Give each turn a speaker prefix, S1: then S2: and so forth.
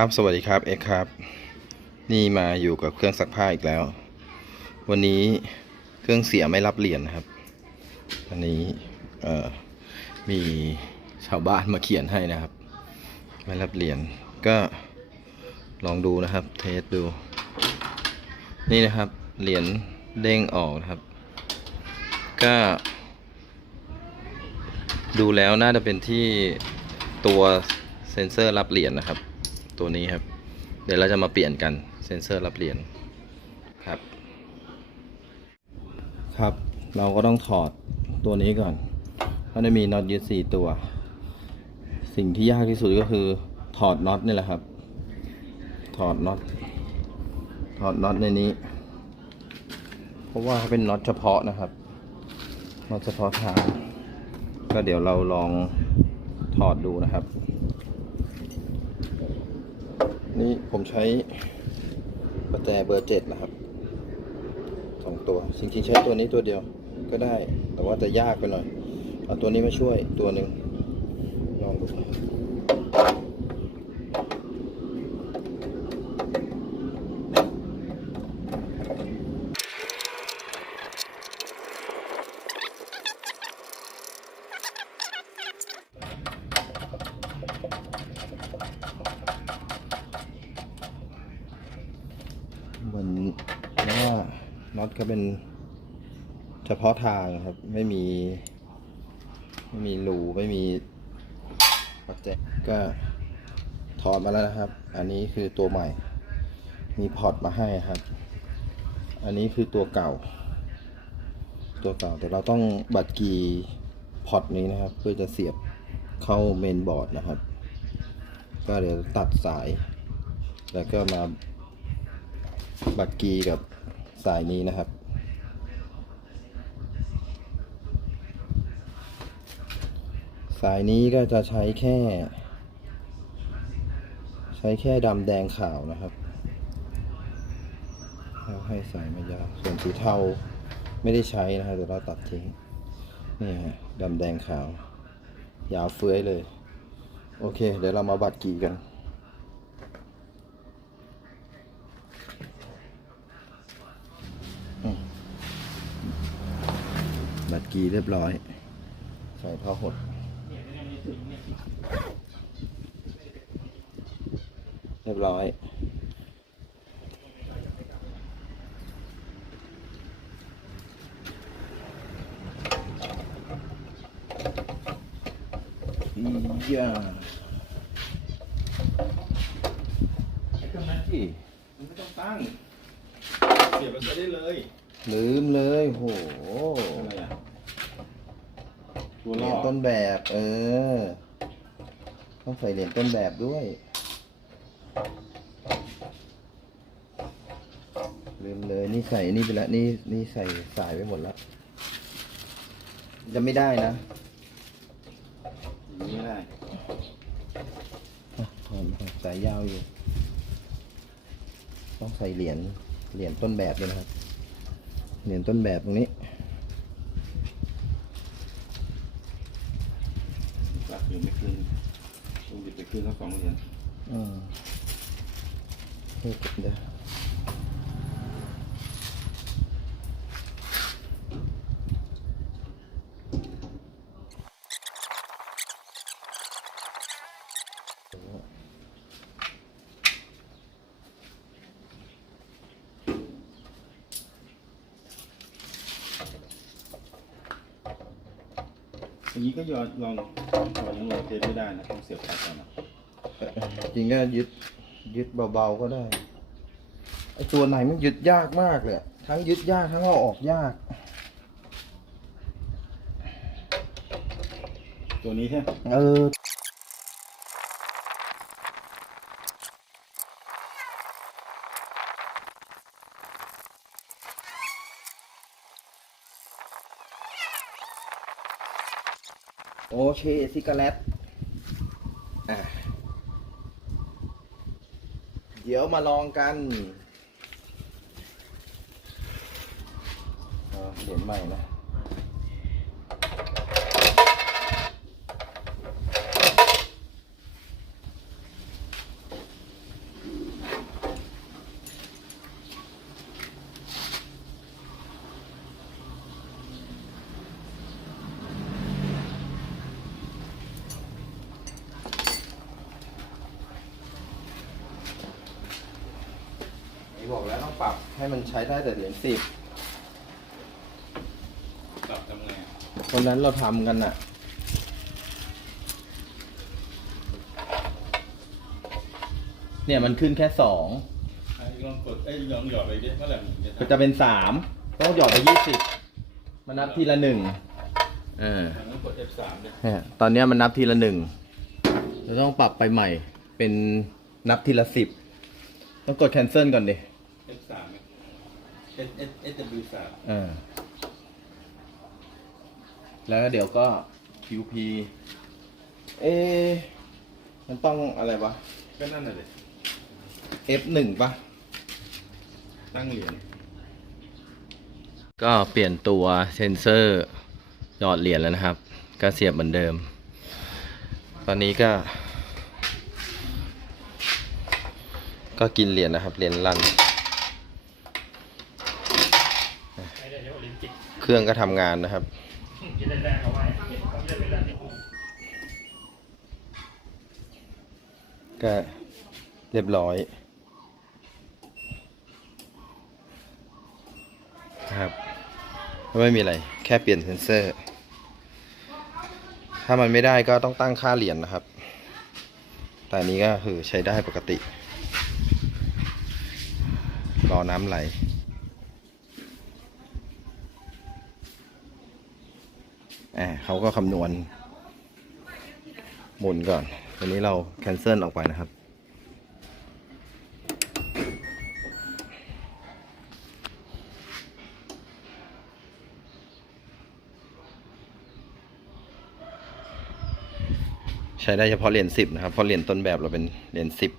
S1: ครับสวัสดีครับเอ็กครับ นี่มาอยู่กับเครื่องซักผ้าอีกแล้ว วันนี้เครื่องเสียไม่รับเหรียญนะครับอันนี้เอ่อมีชาวบ้านมาเขียนให้นะครับ ไม่รับเหรียญก็ลองดูนะครับ เทสดู นี่นะครับเหรียญเด้งออกนะครับ ก็ ดูแล้วน่าจะเป็นที่ตัวเซ็นเซอร์รับเหรียญนะครับ ตัวนี้ครับ เดี๋ยวเราจะมาเปลี่ยนกันเซ็นเซอร์รับเหรียญครับ ครับ เราก็ต้องถอดตัวนี้ก่อนเพราะได้มีน็อตยึดสี่ตัว สิ่งที่ยากที่สุดก็คือถอดน็อตนี่แหละครับ ถอดน็อตถอดน็อตในนี้ เพราะว่าเขาเป็นน็อตเฉพาะนะครับน็อตเฉพาะทาง ก็เดี๋ยวเราลองถอดดูนะครับ นี่ผมใช้ประแจเบอร์เจ็ดนะครับสองตัวจริงๆใช้ตัวนี้ตัวเดียวก็ได้ แต่ว่าจะยากไปหน่อยเอาตัวนี้มาช่วยตัวหนึ่งลองดูเหมือนว่า น็อตก็เป็นเฉพาะทางครับ ไม่มี ไม่มีรูไม่มีประแจก็ถอดมาแล้วนะครับ อันนี้คือตัวใหม่ มีพอร์ตมาให้ครับ อันนี้คือตัวเก่า ตัวเก่าแต่เราต้องบัดกีพอร์ตนี้นะครับ เพื่อจะเสียบเข้าเมนบอร์ดนะครับ ก็เดี๋ยวตัดสาย แล้วก็มาบัดกีกับ สายนี้นะครับ สายนี้ก็จะใช้แค่ ใช้แค่ดำแดงขาวนะครับเราให้สายมายาวส่วนสีเทาไม่ได้ใช้นะครับเดี๋ยวเราตัดทิ้งนี่ฮะดำแดงขาวยาวเฟื้อยเลย โอเค เดี๋ยวเรามาบัดกี่กัน บัตรกีเรียบร้อย ใส่ผ้าหดเรียบร้อยอียา
S2: เครื่องนั้นสิมันไม่ต้องตั้ง เสียบแล้วใช้ได้เลย
S1: ลืมเลยโห
S2: อะไรอะตัว
S1: เหรี
S2: ล่
S1: ย
S2: อ
S1: ญต้นแบบ เออ ต้องใส่เหรียญต้นแบบด้วย ลืมเลยนี่ใส่นี่ไปแล้วนี่นี่ใส่สายไปหมดแล้ว จะไม่ได้นะ
S2: อย่างนี้ไม่ได้
S1: อะถอนถอนสายยาวอยู่ ต้องใส่เหรียญเหรียญต้นแบบด้วยนะครับ เหรียญต้นแบบตรงนี้
S2: กลับอยู่ไม่คืนต้องหยิบไปคืนทั้งสองเหรียญ
S1: อืมเฮ้ยเดี๋ยว
S2: อย่างนี้ก็ยอลองพอยังลงเทปไม่ได้นะต้องเสียบปลั๊กก่อนนะ
S1: จริงก็ยึดยึดเบาๆก็ได้ไอตัวไหนมันยึดยากมากเลยอะทั้งยึดยากทั้งเอาออกยาก
S2: ตัวนี้ใช่ไหม
S1: เออ โอเคซิกาเลตเดี๋ยวมาลองกันเหรียญใหม่นะ นี่บอกแล้วต้องปรับให้มันใช้ได้แต่เหรียญสิบ
S2: ปรับทำไงอะ
S1: ตอนนั้นเราทำกันอะเนี่ยมันขึ้นแค่สอง
S2: ไอ้ลองกดไอ้ยลองหยอดไปดิเมื่อไหร่มันจะ
S1: ก็จะเป็นสามต้องหยอดไปยี่สิบมันนับทีละหนึ่งเออ
S2: มันต้องกด F3 เลย
S1: เนี่ยตอนเนี้ยมันนับทีละหนึ่งเราต้องปรับไปใหม่ เป็นนับทีละสิบต้องกด cancel ก่อนดิ
S2: F3 เนี่ย S S S W สาม
S1: เออ แล้วเดี๋ยวก็ QP เอะมันต้องอะไรวะ
S2: ก็นั่นน่ะเลย
S1: F1 ปะ
S2: ตั้งเหรียญ
S1: ก็เปลี่ยนตัวเซนเซอร์หยอดเหรียญแล้วนะครับ ก็เสียบเหมือนเดิม ตอนนี้ก็ ก็กินเหรียญนะครับเหรียญลัน เครื่องก็ทำงานนะครับ ก็เรียบร้อยนะครับไม่มีอะไรแค่เปลี่ยนเซนเซอร์ ถ้ามันไม่ได้ก็ต้องตั้งค่าเหรียญนะครับ แต่นี้ก็คือใช้ได้ปกติ รอน้ำไหล เขาก็คำนวณหมุนก่อน วันนี้เราแคนเซิลออกไปนะครับ ใช้ได้เฉพาะเหรียญสิบนะครับ เพราะเหรียญต้นแบบเราเป็นเหรียญสิบ